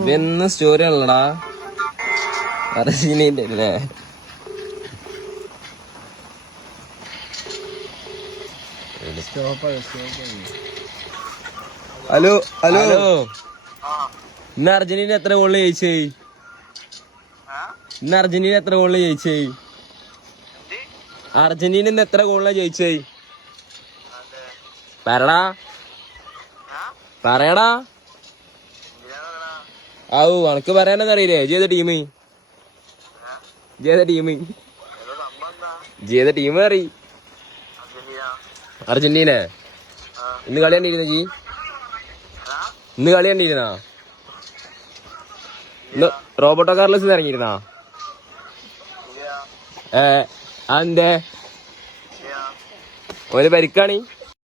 ഇതെന്ന് സ്റ്റോറി ആണല്ലടാ അർജന്റീനന്റെ അല്ലേ? Hello hello, ഇന്ന് അർജന്റീന എത്ര ഗോളിന് ജയിച്ചേ? ഇന്ന് അർജന്റീന എത്ര ഗോളിന് ജയിച്ചേ? അർജന്റീന ഇന്ന് എത്ര ഗോളിനാ ജയിച്ചേ? പറടാ പറയടാ. ആവൂ അനക്ക് പറയാനൊന്നും അറിയില്ലേ? ജേത ടീം ജേത ടീം അറി അർജന്റീന. ഇന്ന് കളി കണ്ടിരുന്ന ജി? ഇന്ന് കളി കണ്ടിരുന്നാ? ഇന്ന് റോബർട്ടോ കാർലോസ് ഇറങ്ങിയിരുന്നാ? അതെന്തേ? ഒരു പരിക്കാണി?